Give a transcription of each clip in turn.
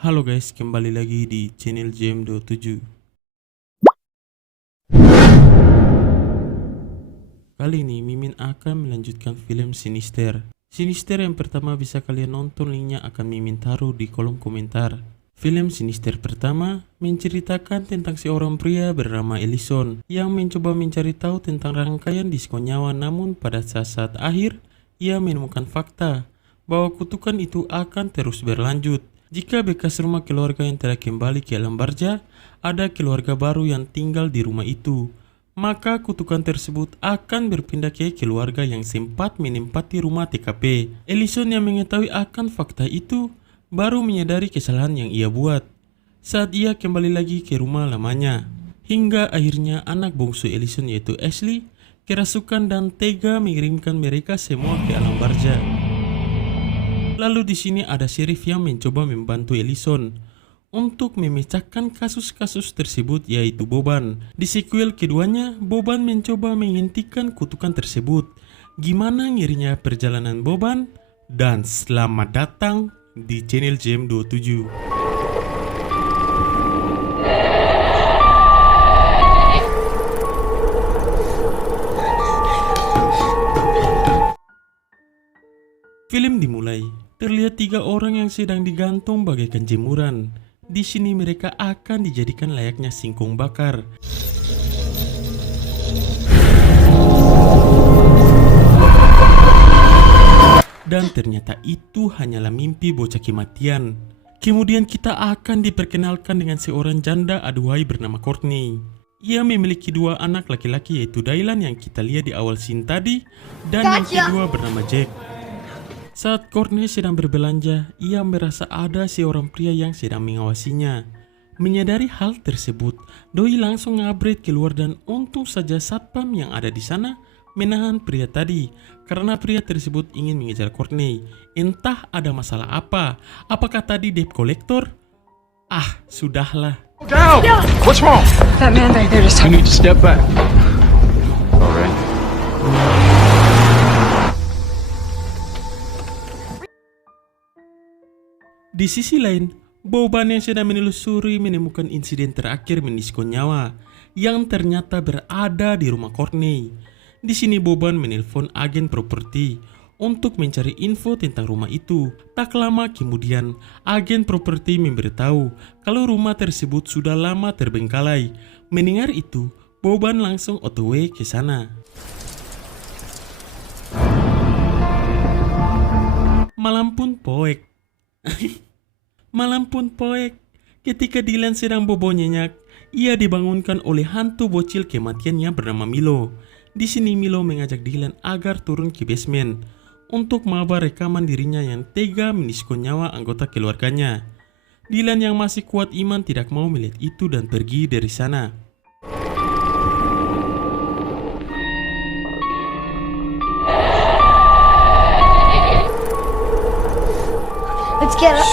Halo guys, kembali lagi di channel JM27. Kali ini Mimin akan melanjutkan film Sinister. Sinister yang pertama bisa kalian nonton, linknya akan Mimin taruh di kolom komentar. Film Sinister pertama menceritakan tentang seorang pria bernama Ellison yang mencoba mencari tahu tentang rangkaian diskon nyawa, namun pada saat akhir ia menemukan fakta bahwa kutukan itu akan terus berlanjut. Jika bekas rumah keluarga yang telah kembali ke alam barza, ada keluarga baru yang tinggal di rumah itu, maka kutukan tersebut akan berpindah ke keluarga yang sempat menempati rumah TKP. Ellison yang mengetahui akan fakta itu baru menyadari kesalahan yang ia buat saat ia kembali lagi ke rumah lamanya. Hingga akhirnya anak bungsu Ellison yaitu Ashley kerasukan dan tega mengirimkan mereka semua ke alam barza. Lalu di sini ada sheriff yang mencoba membantu Ellison untuk memecahkan kasus-kasus tersebut, yaitu Boban. Di sequel keduanya, Boban mencoba menghentikan kutukan tersebut. Gimana ngirinya perjalanan Boban? Dan selamat datang di channel JM27. Film dimulai. Terlihat 3 orang yang sedang digantung bagaikan jemuran. Di sini mereka akan dijadikan layaknya singkong bakar. Dan ternyata itu hanyalah mimpi bocah kematian. Kemudian kita akan diperkenalkan dengan seorang janda aduhai bernama Courtney. Ia memiliki 2 anak laki-laki, yaitu Dylan yang kita lihat di awal scene tadi, dan yang kedua bernama Jack. Saat Courtney sedang berbelanja, ia merasa ada seorang pria yang sedang mengawasinya. Menyadari hal tersebut, Doi langsung ngabret keluar dan untung saja satpam yang ada di sana menahan pria tadi karena pria tersebut ingin mengejar Courtney. Entah ada masalah apa. Apakah tadi debt collector? Ah, sudahlah. Down! What's wrong? That man back there just You need to step back. All right. Di sisi lain, Boban yang sedang menelusuri menemukan insiden terakhir mendiskon nyawa yang ternyata berada di rumah Courtney. Di sini Boban menelpon agen properti untuk mencari info tentang rumah itu. Tak lama kemudian, agen properti memberitahu kalau rumah tersebut sudah lama terbengkalai. Mendengar itu, Boban langsung otw ke sana. Malam pun poek. Malam pun poek. Ketika Dylan sedang bobo nyenyak, ia dibangunkan oleh hantu bocil kematiannya bernama Milo. Di sini Milo mengajak Dylan agar turun ke basement untuk mabar rekaman dirinya yang tega mendiskon nyawa anggota keluarganya. Dylan yang masih kuat iman tidak mau melihat itu dan pergi dari sana. Let's get up.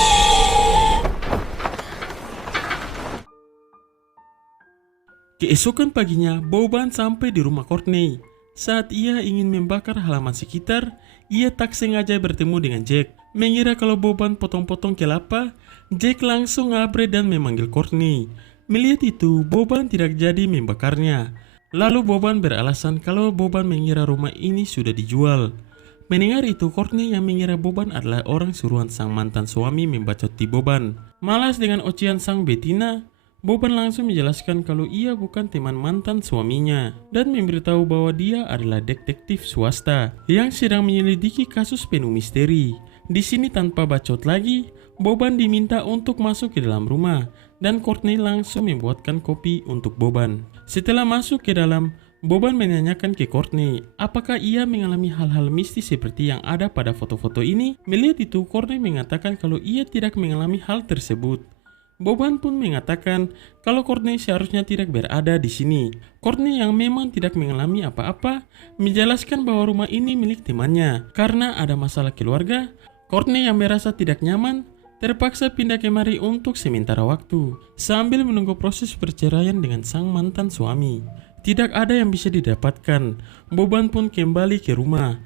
Keesokan paginya, Boban sampai di rumah Courtney. Saat ia ingin membakar halaman sekitar, ia tak sengaja bertemu dengan Jack. Mengira kalau Boban potong-potong kelapa, Jack langsung ngabret dan memanggil Courtney. Melihat itu, Boban tidak jadi membakarnya. Lalu Boban beralasan kalau Boban mengira rumah ini sudah dijual. Mendengar itu, Courtney yang mengira Boban adalah orang suruhan sang mantan suami membacoti Boban. Malas dengan ocehan sang betina, Boban langsung menjelaskan kalau ia bukan teman mantan suaminya dan memberitahu bahwa dia adalah detektif swasta yang sedang menyelidiki kasus penuh misteri. Di sini tanpa bacot lagi, Boban diminta untuk masuk ke dalam rumah dan Courtney langsung membuatkan kopi untuk Boban. Setelah masuk ke dalam, Boban menanyakan ke Courtney apakah ia mengalami hal-hal mistis seperti yang ada pada foto-foto ini. Melihat itu, Courtney mengatakan kalau ia tidak mengalami hal tersebut. Boban pun mengatakan kalau Courtney seharusnya tidak berada di sini. Courtney yang memang tidak mengalami apa-apa menjelaskan bahwa rumah ini milik temannya. Karena ada masalah keluarga, Courtney yang merasa tidak nyaman terpaksa pindah kemari untuk sementara waktu sambil menunggu proses perceraian dengan sang mantan suami. Tidak ada yang bisa didapatkan. Boban pun kembali ke rumah.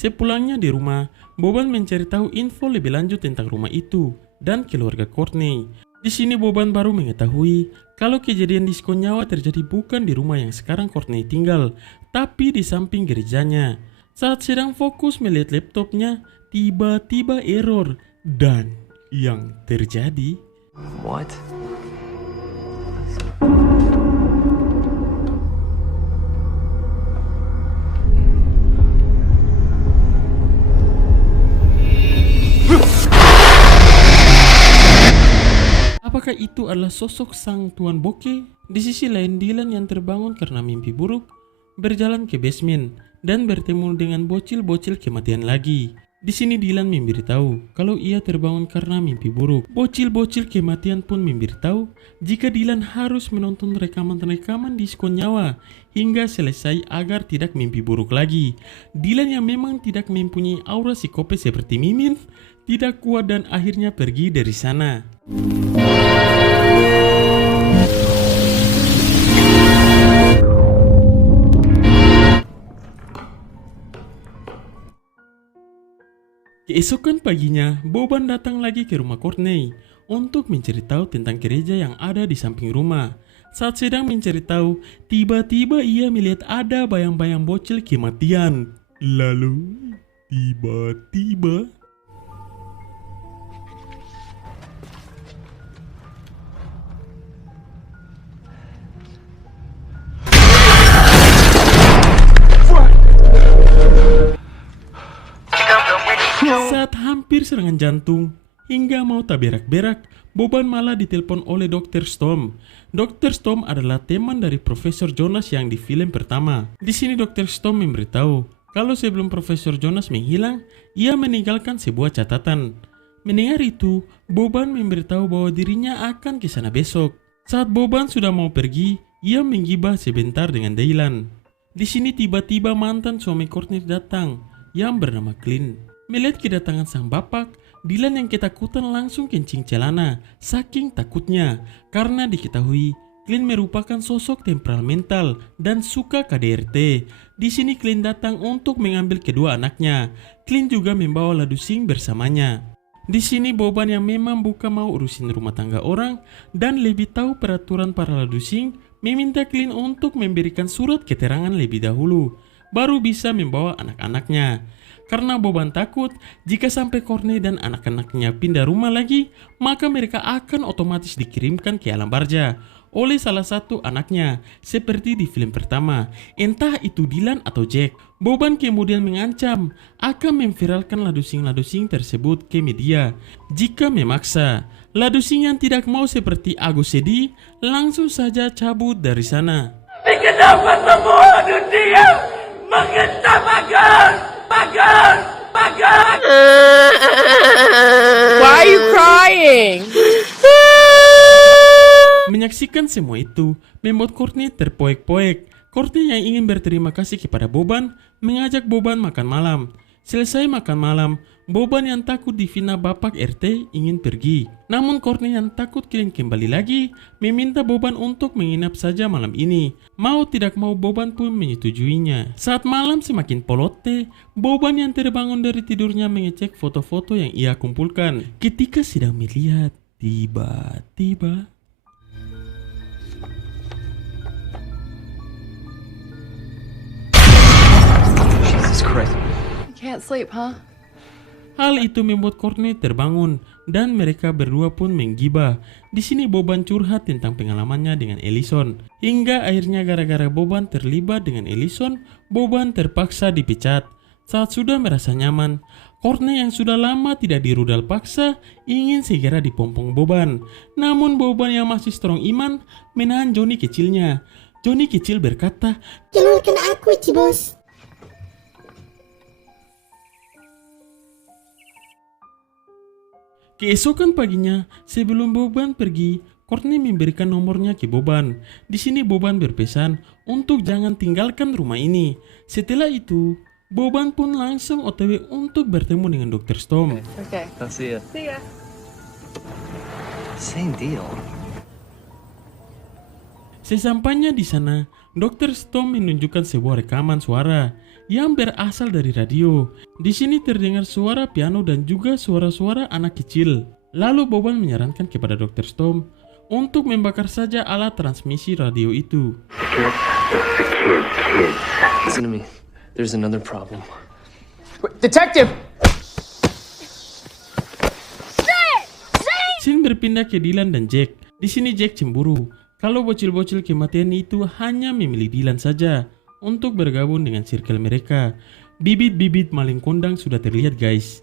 Sepulangnya di rumah, Boban mencari tahu info lebih lanjut tentang rumah itu dan keluarga Courtney. Di sini Boban baru mengetahui kalau kejadian diskon nyawa terjadi bukan di rumah yang sekarang Courtney tinggal, tapi di samping gerejanya. Saat sedang fokus melihat laptopnya, tiba-tiba error dan yang terjadi. What? Apakah itu adalah sosok sang tuan bokeh? Di sisi lain, Dylan yang terbangun karena mimpi buruk berjalan ke basement dan bertemu dengan bocil-bocil kematian lagi. Di sini Dylan memberitahu kalau ia terbangun karena mimpi buruk. Bocil-bocil kematian pun memberitahu jika Dylan harus menonton rekaman-rekaman diskon nyawa hingga selesai agar tidak mimpi buruk lagi. Dylan yang memang tidak mempunyai aura psikopat seperti Mimin tidak kuat dan akhirnya pergi dari sana. Keesokan paginya, Boban datang lagi ke rumah Courtney untuk mencari tahu tentang gereja yang ada di samping rumah. Saat sedang mencari tahu, tiba-tiba ia melihat ada bayang-bayang bocil kematian. Lalu, tiba-tiba saat hampir serangan jantung hingga mau tak berak-berak, Boban malah ditelepon oleh Dr. Storm. Dr. Storm adalah teman dari Profesor Jonas yang di film pertama. Di sini Dr. Storm memberitahu kalau sebelum Profesor Jonas menghilang, ia meninggalkan sebuah catatan. Mendengar itu, Boban memberitahu bahwa dirinya akan ke sana besok. Saat Boban sudah mau pergi, ia menggibah sebentar dengan Dylan. Di sini tiba-tiba mantan suami Courtney datang yang bernama Clint. Melihat kedatangan sang bapak, Dylan yang ketakutan langsung kencing celana saking takutnya karena diketahui Clint merupakan sosok temperamental dan suka KDRT. Di sini Clint datang untuk mengambil kedua anaknya. Clint juga membawa ladusing bersamanya. Di sini Boban yang memang bukan mau urusin rumah tangga orang dan lebih tahu peraturan para ladusing meminta Clint untuk memberikan surat keterangan lebih dahulu baru bisa membawa anak-anaknya. Karena Boban takut jika sampai Courtney dan anak-anaknya pindah rumah lagi, maka mereka akan otomatis dikirimkan ke alam barja oleh salah satu anaknya, seperti di film pertama, entah itu Dylan atau Jack. Boban kemudian mengancam akan memviralkan ladusing-ladusing tersebut ke media jika memaksa. Ladusing yang tidak mau seperti Agus Sedi langsung saja cabut dari sana. Kenapa semua manusia mengetam pagar? Why are you crying? Menyaksikan semua itu membuat Courtney terpoek-poek. Courtney yang ingin berterima kasih kepada Boban mengajak Boban makan malam. Selesai makan malam, Boban yang takut difitnah bapak RT ingin pergi. Namun Courtney yang takut Clint kembali lagi meminta Boban untuk menginap saja malam ini. Mau tidak mau Boban pun menyetujuinya. Saat malam semakin polote, Boban yang terbangun dari tidurnya mengecek foto-foto yang ia kumpulkan. Ketika sedang melihat, tiba-tiba Jesus Christ. You can't sleep, huh? hal itu membuat Courtney terbangun dan mereka berdua pun menggibah. Di sini Boban curhat tentang pengalamannya dengan Ellison. Hingga akhirnya gara-gara Boban terlibat dengan Ellison, Boban terpaksa dipecat. Saat sudah merasa nyaman, Courtney yang sudah lama tidak dirudal paksa ingin segera dipompong Boban. Namun Boban yang masih strong iman menahan Johnny kecilnya. Johnny kecil berkata, Keluarkan aku, Cibos. Keesokan paginya, sebelum Boban pergi, Courtney memberikan nomornya ke Boban. Di sini Boban berpesan untuk jangan tinggalkan rumah ini. Setelah itu, Boban pun langsung OTW untuk bertemu dengan Dr. Storm. Okay. I'll see ya. See ya. Same deal. Sesampainya di sana, Dr. Storm menunjukkan sebuah rekaman suara yang berasal dari radio. Di sini terdengar suara piano dan juga suara-suara anak kecil. Lalu Boban menyarankan kepada Dr. Storm untuk membakar saja alat transmisi radio itu. Listen to me. There's another problem. Detective! Scene berpindah ke Dylan dan Jack. Di sini Jack cemburu kalau bocil-bocil kematian itu hanya memilih Dylan saja untuk bergabung dengan circle mereka. Bibit-bibit maling kondang sudah terlihat, guys.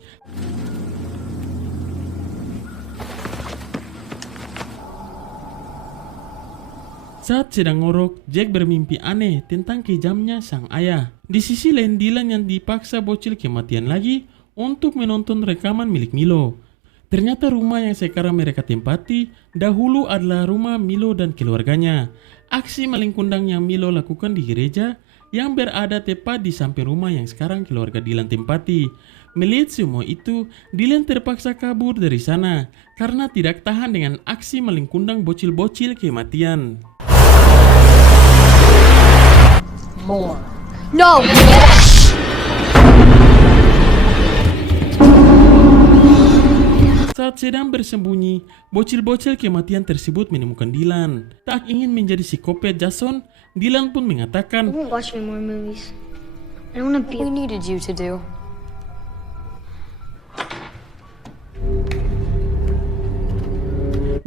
Saat sedang ngorok, Jack bermimpi aneh tentang kejamnya sang ayah. Di sisi lain, Dylan yang dipaksa bocil kematian lagi untuk menonton rekaman milik Milo. Ternyata rumah yang sekarang mereka tempati dahulu adalah rumah Milo dan keluarganya. Aksi maling kundang yang Milo lakukan di gereja yang berada tepat di samping rumah yang sekarang keluarga Dylan tempati. Melihat semua itu, Dylan terpaksa kabur dari sana karena tidak tahan dengan aksi maling kundang bocil-bocil kematian. More. No! Saat sedang bersembunyi, bocil-bocil kematian tersebut menemukan Dylan. Tak ingin menjadi psikopat Jason, Dylan pun mengatakan, I won't watch any more movies. I don't want to be. We needed you to do.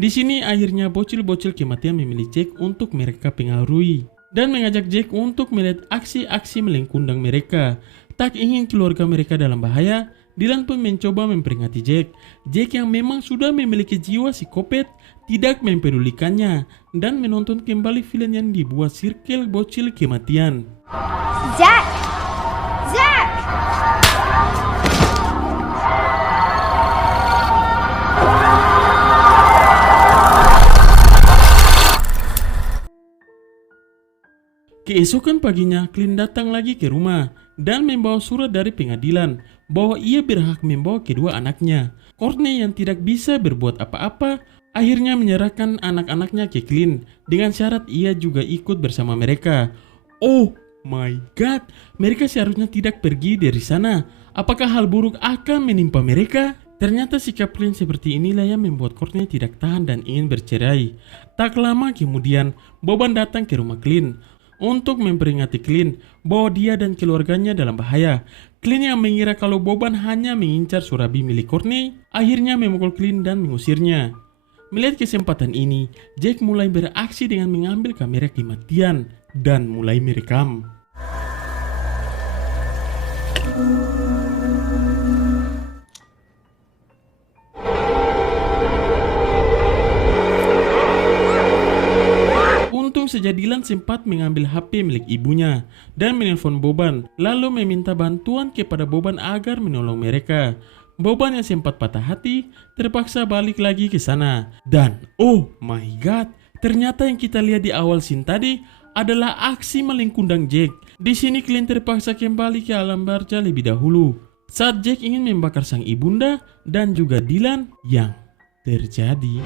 di sini akhirnya bocil-bocil kematian memilih Jack untuk mereka pengaruhi dan mengajak Jack untuk melihat aksi-aksi melengkundang mereka. Tak ingin keluarga mereka dalam bahaya, Dylan pun mencoba memperingati Jack. Jack yang memang sudah memiliki jiwa psikopat tidak mempedulikannya dan menonton kembali film yang dibuat Circle Bocil Kematian. Zach! Zach! Keesokan paginya, Clint datang lagi ke rumah dan membawa surat dari pengadilan bahwa ia berhak membawa kedua anaknya. Courtney yang tidak bisa berbuat apa-apa akhirnya menyerahkan anak-anaknya ke Clint dengan syarat ia juga ikut bersama mereka. Oh my god, mereka seharusnya tidak pergi dari sana. Apakah hal buruk akan menimpa mereka? Ternyata sikap Clint seperti inilah yang membuat Courtney tidak tahan dan ingin bercerai. Tak lama kemudian, Boban datang ke rumah Clint untuk memperingati Clint bahwa dia dan keluarganya dalam bahaya. Clint yang mengira kalau Boban hanya mengincar surabi milik Courtney, akhirnya memukul Clint dan mengusirnya. Melihat kesempatan ini, Jack mulai beraksi dengan mengambil kamera kematian dan mulai merekam. Untung saja Dylan sempat mengambil HP milik ibunya dan menelpon Boban, lalu meminta bantuan kepada Boban agar menolong mereka. Boban yang sempat patah hati terpaksa balik lagi ke sana. Dan oh my god, ternyata yang kita lihat di awal scene tadi adalah aksi maling kundang Jack. Di sini Clint terpaksa kembali ke alam barzah lebih dahulu saat Jack ingin membakar sang ibunda dan juga Dylan yang terjadi.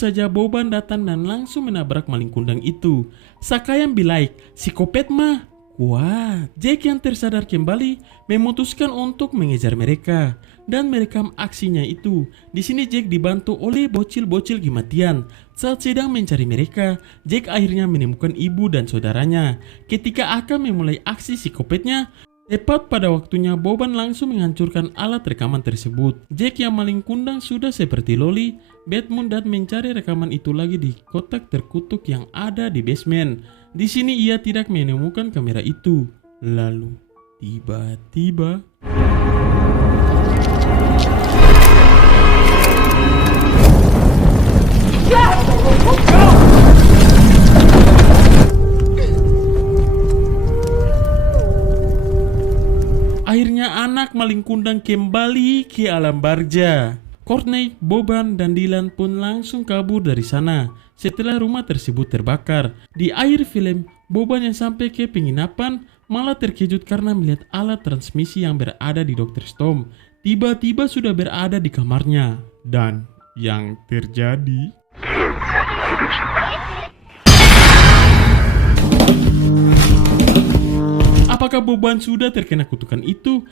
Saja Boban datang dan langsung menabrak maling kundang itu. Sakayam bilaik, psikopat mah kuat. Jack yang tersadar kembali memutuskan untuk mengejar mereka dan merekam aksinya itu. Di sini Jack dibantu oleh bocil-bocil kematian. Saat sedang mencari mereka, Jack akhirnya menemukan ibu dan saudaranya. Ketika akan memulai aksi psikopatnya, tepat pada waktunya Boban langsung menghancurkan alat rekaman tersebut. Jack yang maling kundang sudah seperti Loli, Batman dan mencari rekaman itu lagi di kotak terkutuk yang ada di basement. Di sini ia tidak menemukan kamera itu. Lalu tiba-tiba akhirnya anak maling kundang kembali ke alam barzah. Courtney, Boban, dan Dylan pun langsung kabur dari sana setelah rumah tersebut terbakar. Di akhir film, Boban yang sampai ke penginapan malah terkejut karena melihat alat transmisi yang berada di Dr. Storm tiba-tiba sudah berada di kamarnya. Dan yang terjadi... Apakah Boban sudah terkena kutukan itu?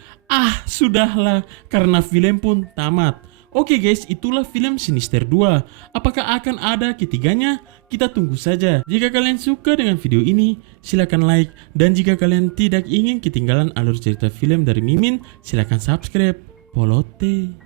Sudahlah, karena film pun tamat. Oke guys, itulah film Sinister 2. Apakah akan ada ketiganya? Kita tunggu saja. Jika kalian suka dengan video ini, silakan like. Dan jika kalian tidak ingin ketinggalan alur cerita film dari Mimin, silakan subscribe. Polote.